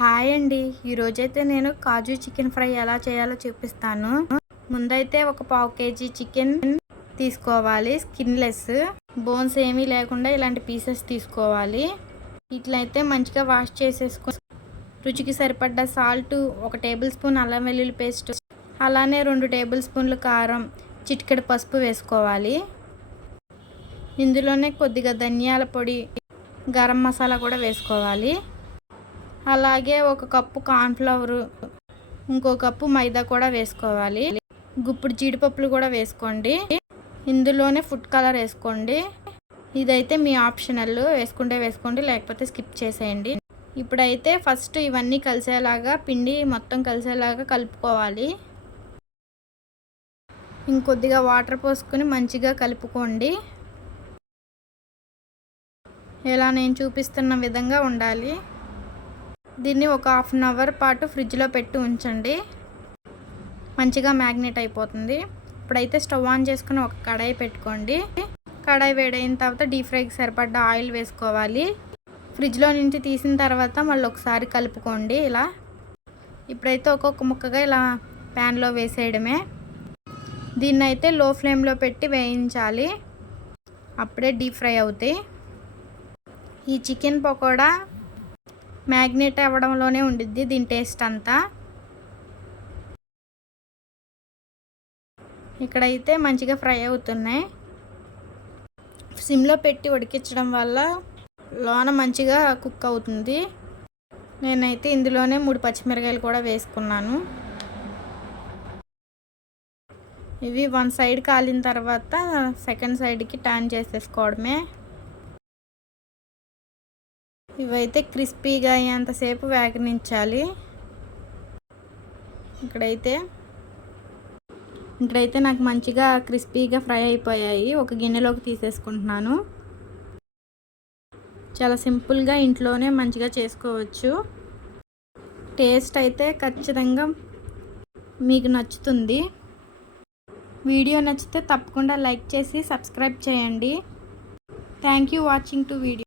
Hi అండి. ఈరోజైతే నేను కాజు చికెన్ ఫ్రై ఎలా చేయాలో చూపిస్తాను. ముందైతే ఒక పావు కేజీ చికెన్ తీసుకోవాలి. స్కిన్లెస్, బోన్స్ ఏమీ లేకుండా ఇలాంటి పీసెస్ తీసుకోవాలి. ఇట్లయితే మంచిగా వాష్ చేసేసుకొని రుచికి సరిపడ్డ సాల్ట్, 1 టేబుల్ స్పూన్ అల్లం వెల్లుల్లి పేస్ట్, అలానే 2 టేబుల్ స్పూన్లు కారం, చిటికెడు పసుపు వేసుకోవాలి. ఇందులోనే కొద్దిగా ధనియాల పొడి, గరం మసాలా కూడా వేసుకోవాలి. అలాగే 1 కప్పు కార్న్‌ఫ్లవర్, ఇంకో కప్పు మైదా కూడా వేసుకోవాలి. గుప్పుడు జీడిపప్పులు కూడా వేసుకోండి. ఇందులోనే ఫుడ్ కలర్ వేసుకోండి. ఇదైతే మీ ఆప్షనల్, వేసుకుంటే వేసుకోండి, లేకపోతే స్కిప్ చేసేయండి. ఇప్పుడైతే ఫస్ట్ ఇవన్నీ కలిసేలాగా పిండి మొత్తం కలిసేలాగా కలుపుకోవాలి. ఇంకొద్దిగా వాటర్ పోసుకొని మంచిగా కలుపుకోండి. ఇలా నేను చూపిస్తున్న విధంగా ఉండాలి. దీన్ని ఒక హాఫ్ అన్ అవర్ పాటు ఫ్రిడ్జ్లో పెట్టి ఉంచండి. మంచిగా మ్యాగ్నేట్ అయిపోతుంది. ఇప్పుడైతే స్టవ్ ఆన్ చేసుకుని ఒక కడాయి పెట్టుకోండి. కడాయి వేడైన తర్వాత డీప్ ఫ్రైకి సరిపడ్డ ఆయిల్ వేసుకోవాలి. ఫ్రిడ్జ్లో నుంచి తీసిన తర్వాత మళ్ళీ ఒకసారి కలుపుకోండి. ఇలా ఇప్పుడైతే ఒక్కొక్క ముక్కగా ఇలా ప్యాన్లో వేసేయడమే. దీన్ని అయితే లో ఫ్లేమ్లో పెట్టి వేయించాలి. అప్పుడే డీప్ ఫ్రై అవుతాయి. ఈ చికెన్ పకోడా మ్యాగ్నేట్ అవ్వడంలోనే ఉండిద్ది దీని టేస్ట్ అంతా. ఇక్కడైతే మంచిగా ఫ్రై అవుతున్నాయి. సిమ్లో పెట్టి ఉడికించడం వల్ల లోన మంచిగా కుక్ అవుతుంది. నేనైతే ఇందులోనే 3 పచ్చిమిరకాయలు కూడా వేసుకున్నాను. ఇవి 1 సైడ్ కాలిన తర్వాత సెకండ్ సైడ్కి టర్న్ చేసేసుకోవడమే. ఇవైతే క్రిస్పీగా అయ్యేంతసేపు వేగనించాలి. ఇక్కడైతే నాకు మంచిగా క్రిస్పీగా ఫ్రై అయిపోయాయి. ఒక గిన్నెలోకి తీసేసుకుంటున్నాను. చాలా సింపుల్గా ఇంట్లోనే మంచిగా చేసుకోవచ్చు. టేస్ట్ అయితే ఖచ్చితంగా మీకు నచ్చుతుంది. వీడియో నచ్చితే తప్పకుండా లైక్ చేసి సబ్స్క్రైబ్ చేయండి. Thank you watching to video.